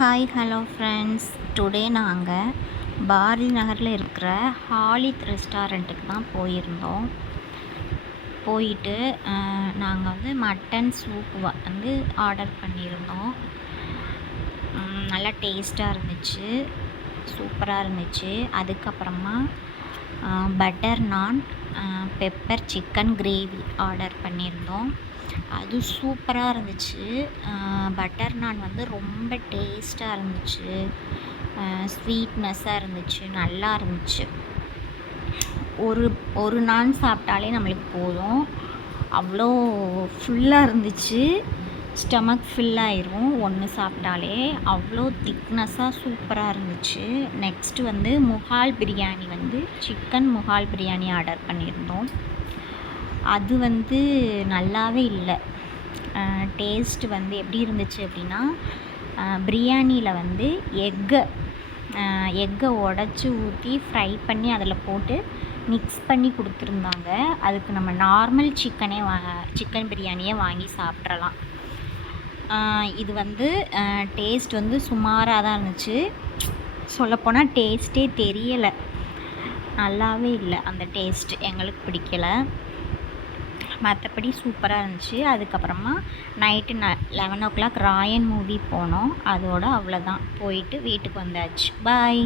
Hi hello friends. Today நாங்கள் பாரதி நகரில் இருக்கிற ஹாலித் ரெஸ்டாரண்ட்டுக்கு தான் போயிருந்தோம். போயிட்டு நாங்கள் வந்து மட்டன் சூப் வந்து ஆர்டர் பண்ணியிருந்தோம். நல்லா டேஸ்ட்டாக இருந்துச்சு, சூப்பராக இருந்துச்சு. அதுக்கப்புறமா பட்டர் நான், பெப்பர் சிக்கன் கிரேவி ஆர்டர் பண்ணியிருந்தோம். அது சூப்பராக இருந்துச்சு. பட்டர் நான் வந்து ரொம்ப டேஸ்ட்டாக இருந்துச்சு, ஸ்வீட்னஸ்ஸாக இருந்துச்சு, நல்லா இருந்துச்சு. ஒரு நான் சாப்பிட்டாலே நம்மளுக்கு போதும், அவ்வளோ ஃபுல்லாக இருந்துச்சு. ஸ்டமக் ஃபில்லாயிரும் ஒன்று சாப்பிட்டாலே. அவ்வளோ திக்னஸ்ஸாக சூப்பராக இருந்துச்சு. நெக்ஸ்ட்டு வந்து முகால் பிரியாணி, வந்து சிக்கன் முகால் பிரியாணி ஆர்டர் பண்ணியிருந்தோம். அது வந்து நல்லாவே இல்லை. டேஸ்ட் வந்து எப்படி இருந்துச்சு அப்படின்னா, பிரியாணியில் வந்து எக்கை உடச்சி ஊற்றி ஃப்ரை பண்ணி அதில் போட்டு மிக்ஸ் பண்ணி கொடுத்துருந்தாங்க. அதுக்கு நம்ம நார்மல் சிக்கன் பிரியாணியே வாங்கி சாப்பிட்றலாம். இது வந்து டேஸ்ட் வந்து சுமாராக தான் இருந்துச்சு. சொல்லப்போனால் டேஸ்ட்டே தெரியலை, நல்லாவே இல்லை. அந்த டேஸ்ட் எங்களுக்கு பிடிக்கலை. மற்றபடி சூப்பராக இருந்துச்சு. அதுக்கப்புறமா நைட்டு 11 o'clock ராயன் மூவி போனோம். அதோடு அவ்வளோதான். போயிட்டு வீட்டுக்கு வந்தாச்சு. பாய்.